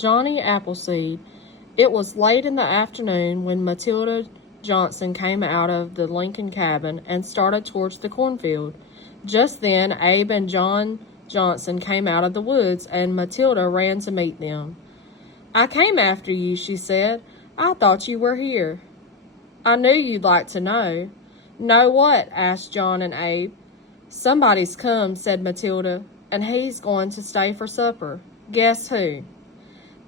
Johnny Appleseed. It was late in the afternoon when Matilda Johnson came out of the Lincoln cabin and started towards the cornfield. Just then, Abe and John Johnson came out of the woods, and Matilda ran to meet them. "I came after you," she said. "I thought you were here." "I knew you'd like to know." "Know what?" asked John and Abe. "Somebody's come," said Matilda, "and he's going to stay for supper. Guess who?"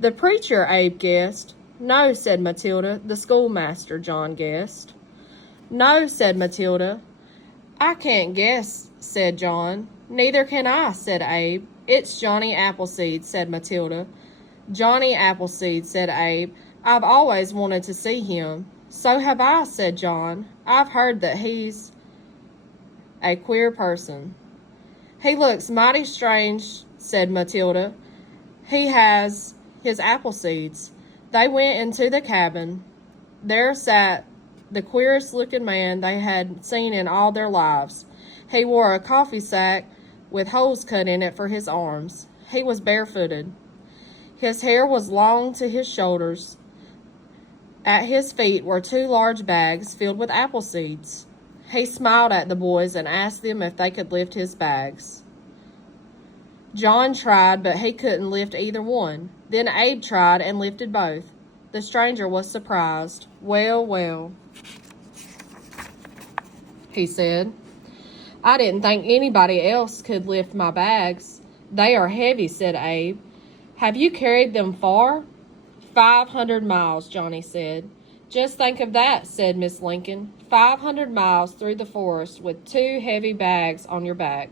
"The preacher," Abe guessed. "No," said Matilda. "The schoolmaster," John guessed. "No," said Matilda. "I can't guess," said John. "Neither can I," said Abe. "It's Johnny Appleseed," said Matilda. "Johnny Appleseed," said Abe. "I've always wanted to see him." "So have I," said John. "I've heard that he's a queer person." "He looks mighty strange," said Matilda. "He has his apple seeds." They went into the cabin. There sat the queerest looking man they had seen in all their lives. He wore a coffee sack with holes cut in it for his arms. He was barefooted. His hair was long to his shoulders. At his feet were 2 large bags filled with apple seeds. He smiled at the boys and asked them if they could lift his bags. John tried, but he couldn't lift either one. Then Abe tried and lifted both. The stranger was surprised. "Well, well," he said. "I didn't think anybody else could lift my bags." "They are heavy," said Abe. "Have you carried them far?" 500 miles, Johnny said. "Just think of that," said Miss Lincoln. 500 miles through the forest with 2 heavy bags on your back.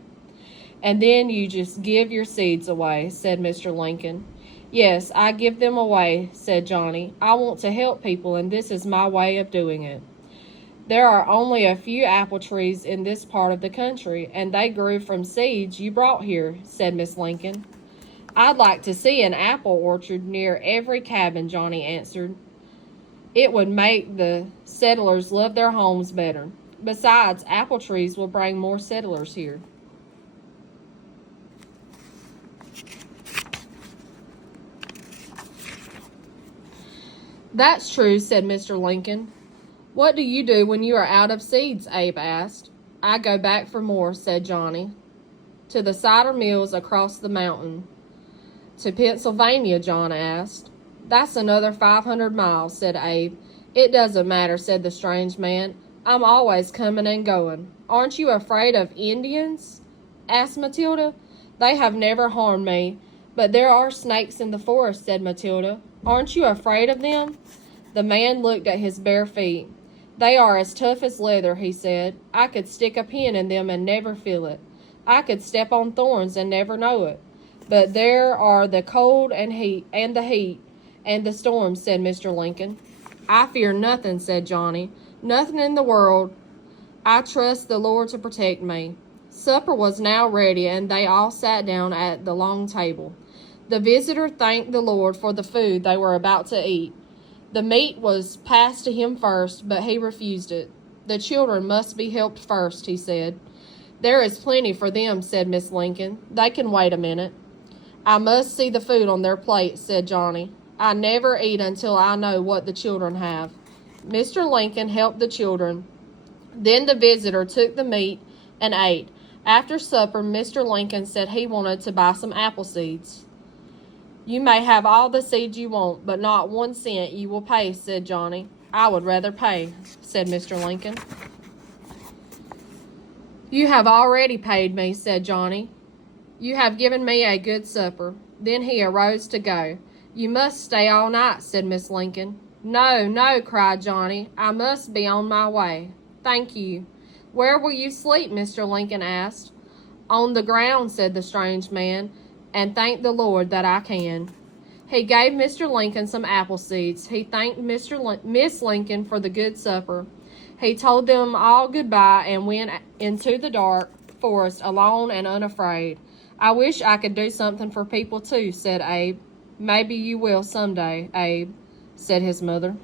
"And then you just give your seeds away," said Mr. Lincoln. "Yes, I give them away," said Johnny. "I want to help people, and this is my way of doing it." "There are only a few apple trees in this part of the country, and they grew from seeds you brought here," said Miss Lincoln. "I'd like to see an apple orchard near every cabin," Johnny answered. "It would make the settlers love their homes better. Besides, apple trees will bring more settlers here." "That's true," said Mr. Lincoln. "What do you do when you are out of seeds?" Abe asked. "I go back for more," said Johnny. "To the cider mills across the mountain." "To Pennsylvania?" John asked. "That's another 500 miles, said Abe. "It doesn't matter," said the strange man. "I'm always coming and going." "Aren't you afraid of Indians?" asked Matilda. "They have never harmed me, but there are snakes in the forest," said Matilda. "Aren't you afraid of them?" The man looked at his bare feet. "They are as tough as leather," he said. "I could stick a pin in them and never feel it. I could step on thorns and never know it. But there are the cold and the heat and the storms," said Mr. Lincoln. "I fear nothing," said Johnny. "Nothing in the world. I trust the Lord to protect me." Supper was now ready, and they all sat down at the long table. The visitor thanked the Lord for the food they were about to eat. The meat was passed to him first, but he refused it. "The children must be helped first," he said. "There is plenty for them," said Miss Lincoln. "They can wait a minute." "I must see the food on their plates," said Johnny. "I never eat until I know what the children have." Mr. Lincoln helped the children. Then the visitor took the meat and ate. After supper, Mr. Lincoln said he wanted to buy some apple seeds. "You may have all the seeds you want, but not 1 cent you will pay," said Johnny. "I would rather pay," said Mr. Lincoln. "You have already paid me," said Johnny. "You have given me a good supper." Then he arose to go. "You must stay all night," said Miss Lincoln. "No, no," cried Johnny. "I must be on my way." "Thank you." "Where will you sleep?" Mr. Lincoln asked. "On the ground," said the strange man, "and thank the Lord that I can." He gave Mr. Lincoln some apple seeds. He thanked Miss Lincoln for the good supper. He told them all goodbye and went into the dark forest alone and unafraid. "I wish I could do something for people too," said Abe. "Maybe you will someday, Abe," said his mother.